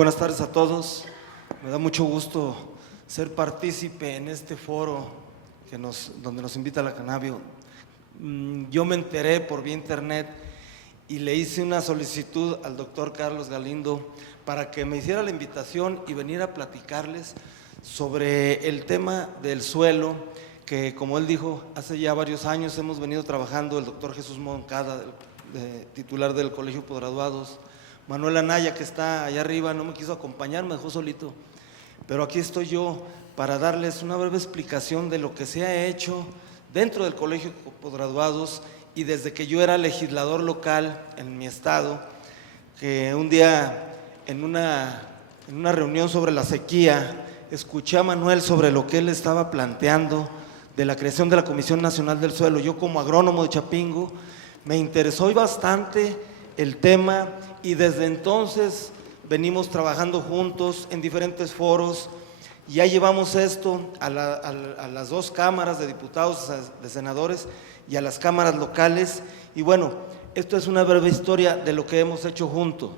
buenas tardes a todos. Me da mucho gusto ser partícipe en este foro donde nos invita la Canabio. Yo me enteré por vía internet y le hice una solicitud al doctor Carlos Galindo para que me hiciera la invitación y venir a platicarles sobre el tema del suelo, que como él dijo, hace ya varios años hemos venido trabajando el doctor Jesús Moncada, titular del Colegio de Posgraduados, Manuel Anaya, que está allá arriba, no me quiso acompañar, me dejó solito, pero aquí estoy yo para darles una breve explicación de lo que se ha hecho dentro del Colegio de Posgraduados y desde que yo era legislador local en mi estado, que un día en una reunión sobre la sequía escuché a Manuel sobre lo que él estaba planteando de la creación de la Comisión Nacional del Suelo. Yo como agrónomo de Chapingo me interesó bastante el tema y desde entonces venimos trabajando juntos en diferentes foros. Ya llevamos esto a las dos cámaras de diputados, de senadores y a las cámaras locales. Y bueno, esto es una breve historia de lo que hemos hecho juntos.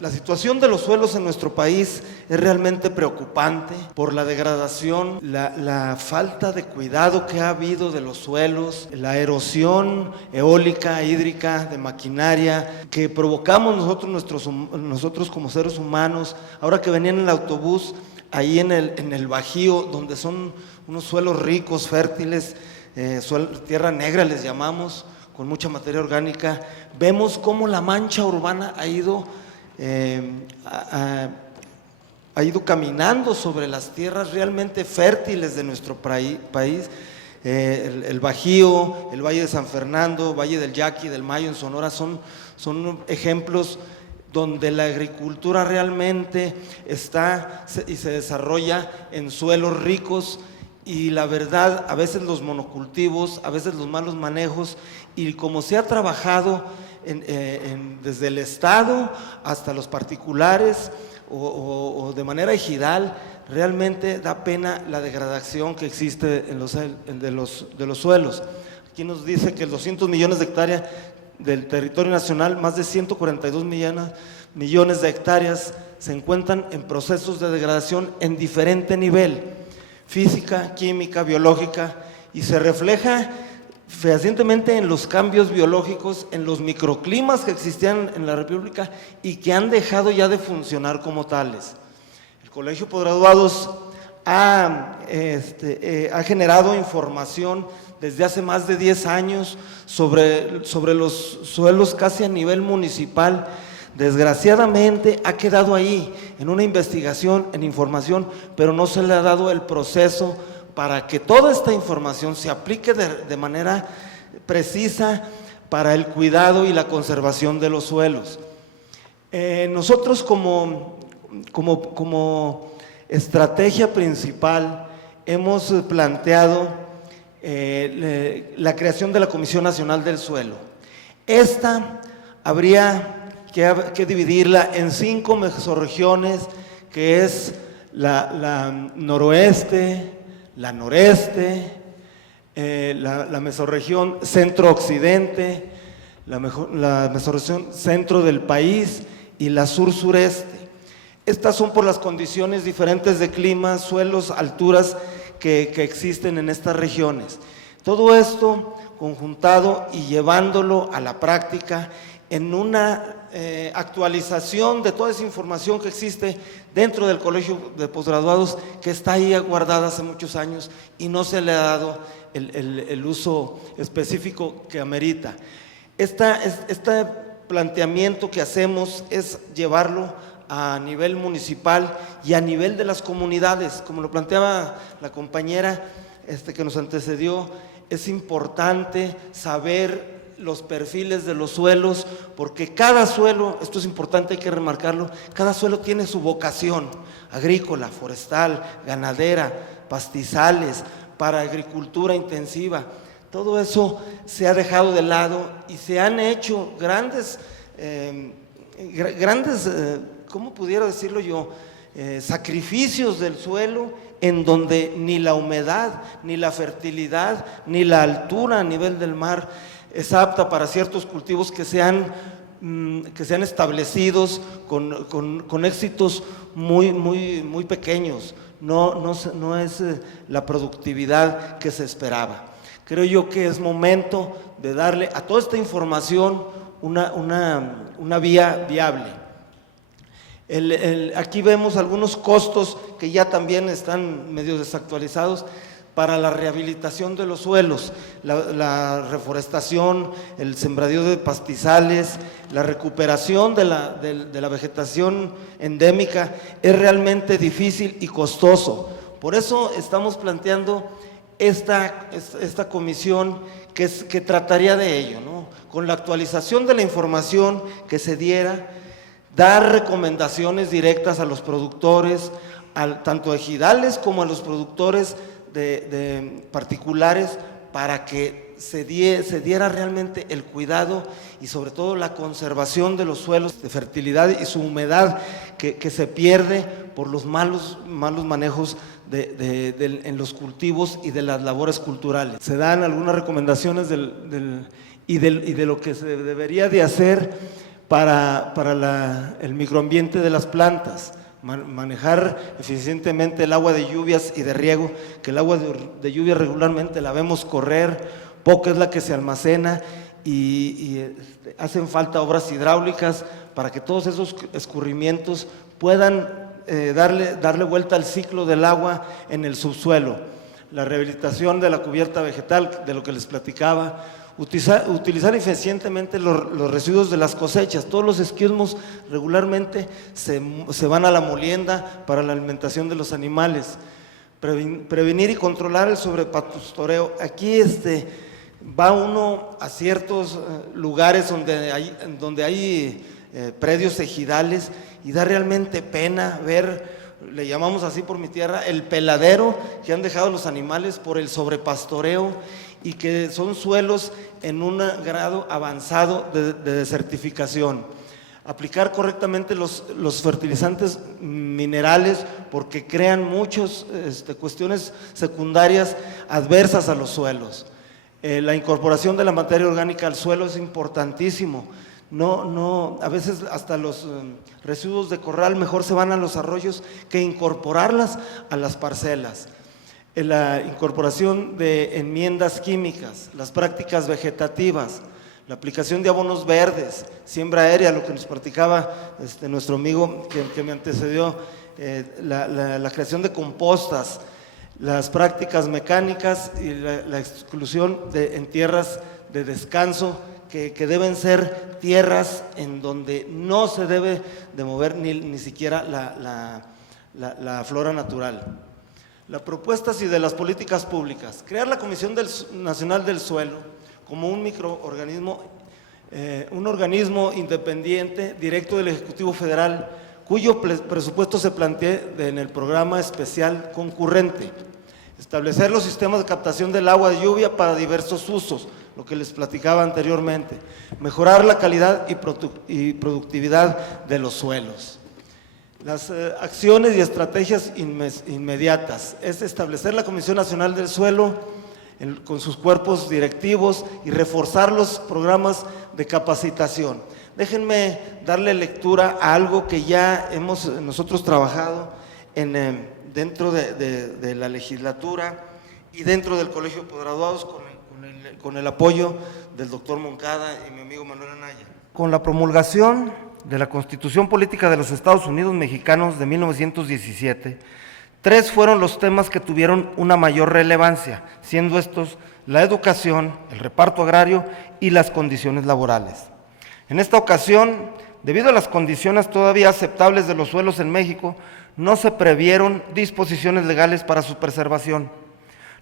La situación de los suelos en nuestro país es realmente preocupante por la degradación, la falta de cuidado que ha habido de los suelos, la erosión eólica, hídrica, de maquinaria que provocamos nosotros como seres humanos. Ahora que venía en el autobús, ahí en el Bajío, donde son unos suelos ricos, fértiles, tierra negra les llamamos, con mucha materia orgánica, vemos cómo la mancha urbana ha ido caminando sobre las tierras realmente fértiles de nuestro país, el Bajío, el Valle de San Fernando, Valle del Yaqui, del Mayo en Sonora, son ejemplos donde la agricultura realmente está y se desarrolla en suelos ricos. Y la verdad, a veces los monocultivos, a veces los malos manejos, y como se ha trabajado desde el Estado hasta los particulares o de manera ejidal, realmente da pena la degradación que existe de los suelos. Aquí nos dice que 200 millones de hectáreas del territorio nacional, más de 142 millones de hectáreas se encuentran en procesos de degradación en diferente nivel, física, química, biológica, y se refleja fehacientemente en los cambios biológicos, en los microclimas que existían en la República y que han dejado ya de funcionar como tales. El Colegio de Posgraduados ha generado información desde hace más de 10 años sobre los suelos casi a nivel municipal. Desgraciadamente ha quedado ahí en una investigación, en información, pero no se le ha dado el proceso para que toda esta información se aplique de manera precisa para el cuidado y la conservación de los suelos. Nosotros como estrategia principal hemos planteado la creación de la Comisión Nacional del Suelo. Esta habría que dividirla en 5 mesorregiones, que es la noroeste, la noreste, la mesorregión centro-occidente, la mesorregión centro del país y la sur-sureste. Estas son por las condiciones diferentes de clima, suelos, alturas que existen en estas regiones. Todo esto conjuntado y llevándolo a la práctica en una actualización de toda esa información que existe dentro del Colegio de Posgraduados, que está ahí guardada hace muchos años y no se le ha dado el uso específico que amerita. Este planteamiento que hacemos es llevarlo a nivel municipal y a nivel de las comunidades, como lo planteaba la compañera que nos antecedió. Es importante saber los perfiles de los suelos, porque cada suelo, esto es importante, hay que remarcarlo, cada suelo tiene su vocación agrícola, forestal, ganadera, pastizales, para agricultura intensiva. Todo eso se ha dejado de lado y se han hecho grandes, ¿cómo pudiera decirlo yo? Sacrificios del suelo, en donde ni la humedad, ni la fertilidad, ni la altura a nivel del mar es apta para ciertos cultivos que se han que sean establecidos con éxitos muy pequeños. No es la productividad que se esperaba. Creo yo que es momento de darle a toda esta información una vía viable. Aquí vemos algunos costos que ya también están medio desactualizados para la rehabilitación de los suelos, la reforestación, el sembradío de pastizales, la recuperación de la vegetación endémica es realmente difícil y costoso. Por eso estamos planteando esta comisión que trataría de ello, ¿no? Con la actualización de la información que se diera, dar recomendaciones directas a los productores, tanto ejidales como a los productores de particulares, para que se diera realmente el cuidado y sobre todo la conservación de los suelos de fertilidad y su humedad que se pierde por los malos manejos en los cultivos y de las labores culturales. Se dan algunas recomendaciones y de lo que se debería de hacer para el microambiente de las plantas. Manejar eficientemente el agua de lluvias y de riego, que el agua de lluvia regularmente la vemos correr, poca es la que se almacena y hacen falta obras hidráulicas para que todos esos escurrimientos puedan darle vuelta al ciclo del agua en el subsuelo. La rehabilitación de la cubierta vegetal, de lo que les platicaba, utilizar eficientemente los residuos de las cosechas. Todos los esquilmos regularmente se van a la molienda para la alimentación de los animales. Prevenir y controlar el sobrepastoreo. Aquí va uno a ciertos lugares donde hay predios ejidales y da realmente pena ver, le llamamos así por mi tierra, el peladero que han dejado los animales por el sobrepastoreo, y que son suelos en un grado avanzado de desertificación. Aplicar correctamente los fertilizantes minerales, porque crean muchas cuestiones secundarias adversas a los suelos. La incorporación de la materia orgánica al suelo es importantísimo. A veces hasta los residuos de corral mejor se van a los arroyos que incorporarlas a las parcelas. La incorporación de enmiendas químicas, las prácticas vegetativas, la aplicación de abonos verdes, siembra aérea, lo que nos platicaba nuestro amigo que me antecedió, la creación de compostas, las prácticas mecánicas y la exclusión en tierras de descanso, que deben ser tierras en donde no se debe de mover ni siquiera la flora natural. Las propuestas y de las políticas públicas. Crear la Comisión Nacional del Suelo como un microorganismo, un organismo independiente, directo del Ejecutivo Federal, cuyo presupuesto se plantee en el programa especial concurrente. Establecer los sistemas de captación del agua de lluvia para diversos usos, lo que les platicaba anteriormente. Mejorar la calidad y productividad de los suelos. Las acciones y estrategias inmediatas es establecer la Comisión Nacional del Suelo con sus cuerpos directivos y reforzar los programas de capacitación. Déjenme darle lectura a algo que ya hemos nosotros trabajado dentro de la legislatura y dentro del Colegio de Posgraduados con el apoyo del doctor Moncada y mi amigo Manuel Anaya. Con la promulgación de la Constitución Política de los Estados Unidos Mexicanos de 1917, 3 fueron los temas que tuvieron una mayor relevancia, siendo estos la educación, el reparto agrario y las condiciones laborales. En esta ocasión, debido a las condiciones todavía aceptables de los suelos en México, no se previeron disposiciones legales para su preservación.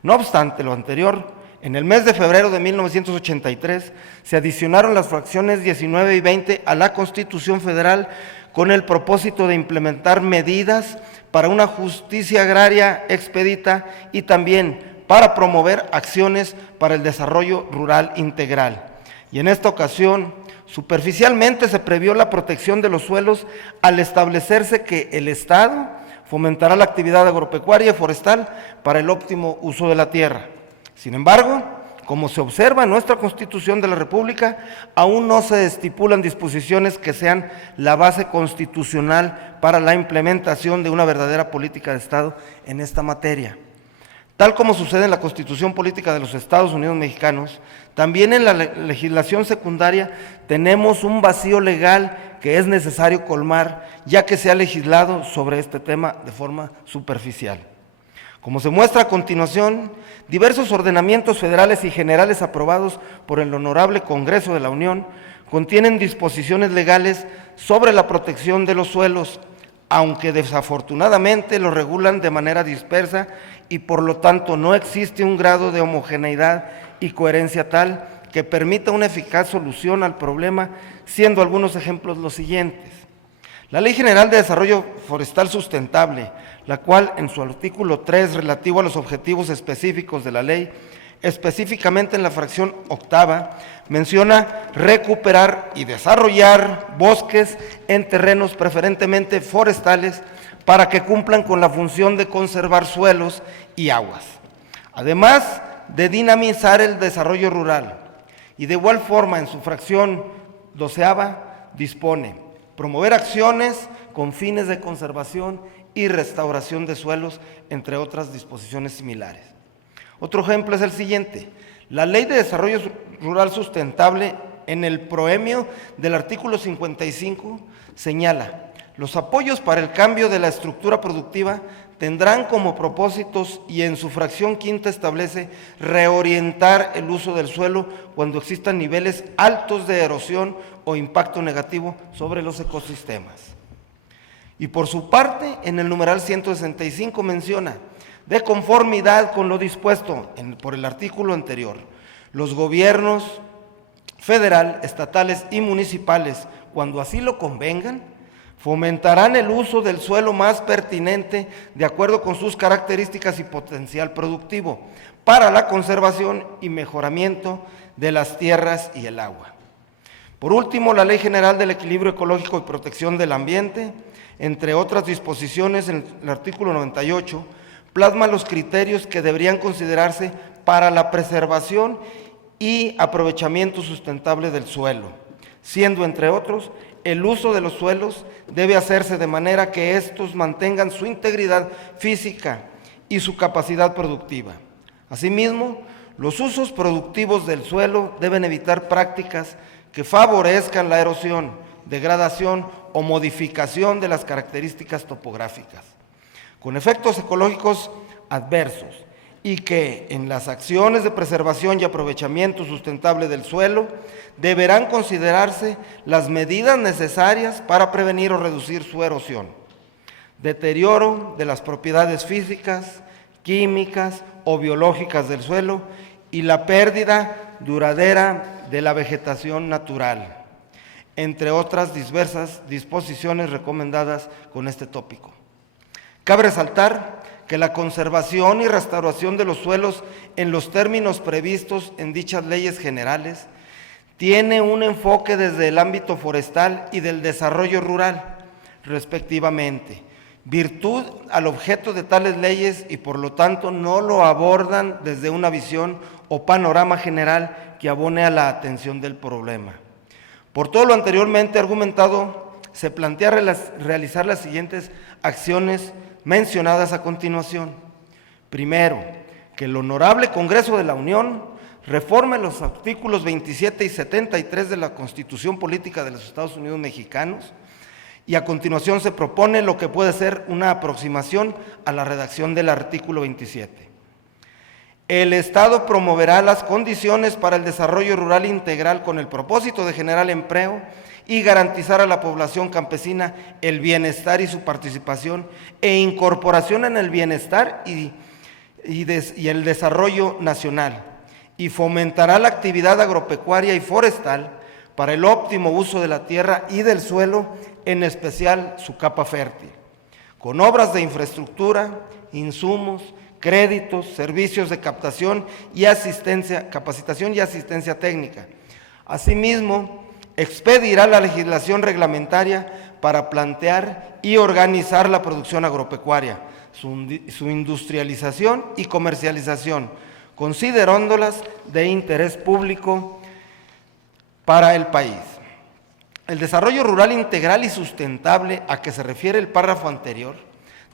No obstante lo anterior, en el mes de febrero de 1983 se adicionaron las fracciones 19 y 20 a la Constitución Federal con el propósito de implementar medidas para una justicia agraria expedita y también para promover acciones para el desarrollo rural integral. Y en esta ocasión, superficialmente se previó la protección de los suelos al establecerse que el Estado fomentará la actividad agropecuaria y forestal para el óptimo uso de la tierra. Sin embargo, como se observa en nuestra Constitución de la República, aún no se estipulan disposiciones que sean la base constitucional para la implementación de una verdadera política de Estado en esta materia. Tal como sucede en la Constitución Política de los Estados Unidos Mexicanos, también en la legislación secundaria tenemos un vacío legal que es necesario colmar, ya que se ha legislado sobre este tema de forma superficial. Como se muestra a continuación, diversos ordenamientos federales y generales aprobados por el Honorable Congreso de la Unión contienen disposiciones legales sobre la protección de los suelos, aunque desafortunadamente lo regulan de manera dispersa y por lo tanto no existe un grado de homogeneidad y coherencia tal que permita una eficaz solución al problema, siendo algunos ejemplos los siguientes. La Ley General de Desarrollo Forestal Sustentable, la cual en su artículo 3 relativo a los objetivos específicos de la ley, específicamente en la fracción octava, menciona recuperar y desarrollar bosques en terrenos preferentemente forestales para que cumplan con la función de conservar suelos y aguas, además de dinamizar el desarrollo rural. Y de igual forma, en su fracción doceava, dispone promover acciones con fines de conservación y restauración de suelos, entre otras disposiciones similares. Otro ejemplo es el siguiente: la Ley de Desarrollo Rural Sustentable, en el proemio del artículo 55, señala: los apoyos para el cambio de la estructura productiva tendrán como propósitos, y en su fracción quinta establece, reorientar el uso del suelo cuando existan niveles altos de erosión o impacto negativo sobre los ecosistemas. Y por su parte, en el numeral 165 menciona: de conformidad con lo dispuesto por el artículo anterior, los gobiernos federal, estatales y municipales, cuando así lo convengan, fomentarán el uso del suelo más pertinente de acuerdo con sus características y potencial productivo para la conservación y mejoramiento de las tierras y el agua. Por último, la Ley General del Equilibrio Ecológico y Protección del Ambiente, entre otras disposiciones, en el artículo 98, plasma los criterios que deberían considerarse para la preservación y aprovechamiento sustentable del suelo, siendo, entre otros, el uso de los suelos debe hacerse de manera que estos mantengan su integridad física y su capacidad productiva. Asimismo, los usos productivos del suelo deben evitar prácticas que favorezcan la erosión, degradación o modificación de las características topográficas, con efectos ecológicos adversos, y que en las acciones de preservación y aprovechamiento sustentable del suelo deberán considerarse las medidas necesarias para prevenir o reducir su erosión, deterioro de las propiedades físicas, químicas o biológicas del suelo y la pérdida duradera de la vegetación natural, entre otras diversas disposiciones recomendadas con este tópico. Cabe resaltar que la conservación y restauración de los suelos en los términos previstos en dichas leyes generales tiene un enfoque desde el ámbito forestal y del desarrollo rural, respectivamente, virtud al objeto de tales leyes, y por lo tanto no lo abordan desde una visión o panorama general que abone a la atención del problema. Por todo lo anteriormente argumentado, se plantea realizar las siguientes acciones mencionadas a continuación. Primero, que el Honorable Congreso de la Unión reforme los artículos 27 y 73 de la Constitución Política de los Estados Unidos Mexicanos, y a continuación se propone lo que puede ser una aproximación a la redacción del artículo 27. El Estado promoverá las condiciones para el desarrollo rural integral con el propósito de generar empleo y garantizar a la población campesina el bienestar y su participación e incorporación en el bienestar y el desarrollo nacional, y fomentará la actividad agropecuaria y forestal para el óptimo uso de la tierra y del suelo, en especial su capa fértil, con obras de infraestructura, insumos, créditos, servicios de captación y asistencia, capacitación y asistencia técnica. Asimismo, expedirá la legislación reglamentaria para plantear y organizar la producción agropecuaria, su industrialización y comercialización, considerándolas de interés público para el país. El desarrollo rural integral y sustentable a que se refiere el párrafo anterior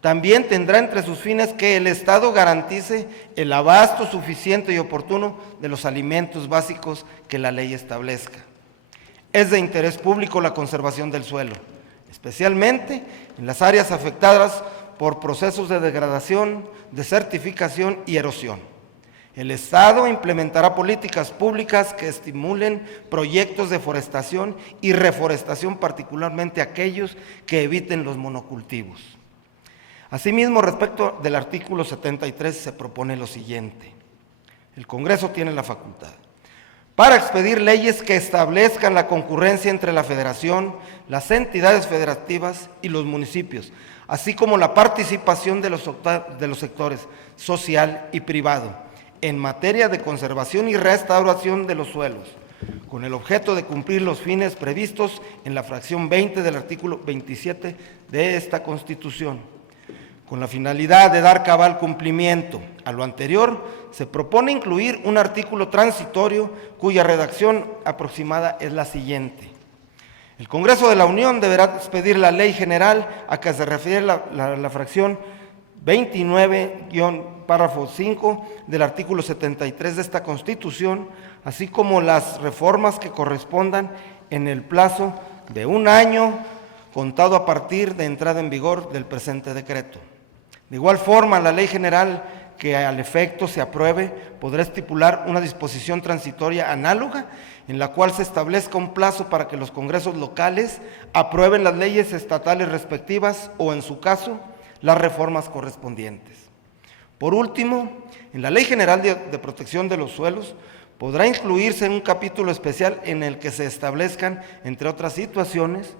también tendrá entre sus fines que el Estado garantice el abasto suficiente y oportuno de los alimentos básicos que la ley establezca. Es de interés público la conservación del suelo, especialmente en las áreas afectadas por procesos de degradación, desertificación y erosión. El Estado implementará políticas públicas que estimulen proyectos de forestación y reforestación, particularmente aquellos que eviten los monocultivos. Asimismo, respecto del artículo 73, se propone lo siguiente. El Congreso tiene la facultad para expedir leyes que establezcan la concurrencia entre la Federación, las entidades federativas y los municipios, así como la participación de los sectores social y privado en materia de conservación y restauración de los suelos, con el objeto de cumplir los fines previstos en la fracción 20 del artículo 27 de esta Constitución. Con la finalidad de dar cabal cumplimiento a lo anterior, se propone incluir un artículo transitorio cuya redacción aproximada es la siguiente. El Congreso de la Unión deberá expedir la ley general a que se refiere la fracción 29, párrafo 5 del artículo 73 de esta Constitución, así como las reformas que correspondan en el plazo de 1 año contado a partir de entrada en vigor del presente decreto. De igual forma, la ley general que al efecto se apruebe podrá estipular una disposición transitoria análoga en la cual se establezca un plazo para que los congresos locales aprueben las leyes estatales respectivas o, en su caso, las reformas correspondientes. Por último, en la Ley General de Protección de los Suelos podrá incluirse en un capítulo especial en el que se establezcan, entre otras situaciones,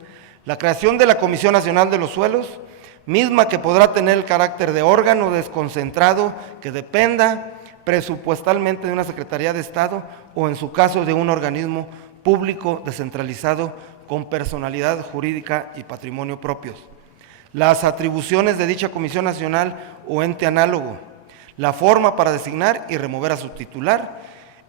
la creación de la Comisión Nacional de los Suelos, misma que podrá tener el carácter de órgano desconcentrado que dependa presupuestalmente de una Secretaría de Estado o, en su caso, de un organismo público descentralizado con personalidad jurídica y patrimonio propios. Las atribuciones de dicha Comisión Nacional o ente análogo, la forma para designar y remover a su titular,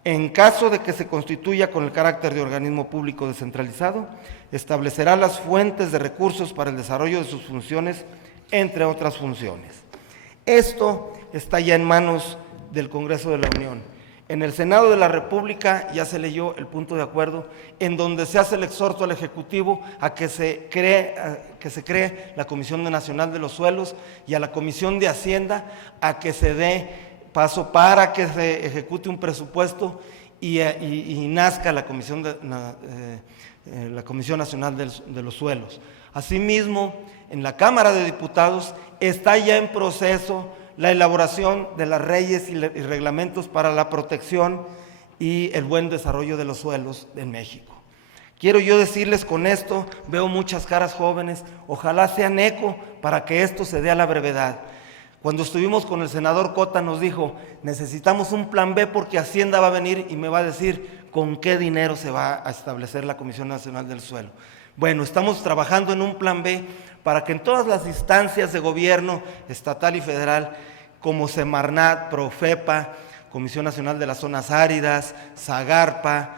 en caso de que se constituya con el carácter de organismo público descentralizado, establecerá las fuentes de recursos para el desarrollo de sus funciones, entre otras funciones. Esto está ya en manos del Congreso de la Unión. En el Senado de la República ya se leyó el punto de acuerdo en donde se hace el exhorto al Ejecutivo a que se cree la Comisión Nacional de los Suelos y a la Comisión de Hacienda a que se dé paso para que se ejecute un presupuesto y nazca la Comisión Nacional de los Suelos. Asimismo, en la Cámara de Diputados está ya en proceso la elaboración de las leyes y reglamentos para la protección y el buen desarrollo de los suelos en México. Quiero yo decirles con esto, veo muchas caras jóvenes, ojalá sean eco para que esto se dé a la brevedad. Cuando estuvimos con el senador Cota nos dijo, necesitamos un plan B porque Hacienda va a venir y me va a decir con qué dinero se va a establecer la Comisión Nacional del Suelo. Bueno, estamos trabajando en un plan B para que en todas las instancias de gobierno estatal y federal, como Semarnat, Profepa, Comisión Nacional de las Zonas Áridas, Zagarpa,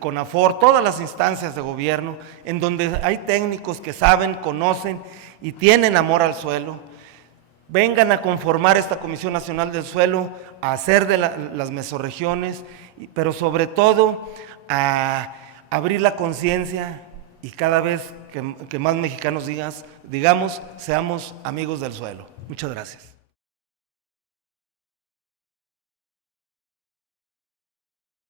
CONAFOR, todas las instancias de gobierno, en donde hay técnicos que saben, conocen y tienen amor al suelo, vengan a conformar esta Comisión Nacional del Suelo, a hacer de las mesorregiones, pero sobre todo a abrir la conciencia y cada vez que más mexicanos digamos, seamos amigos del suelo. Muchas gracias.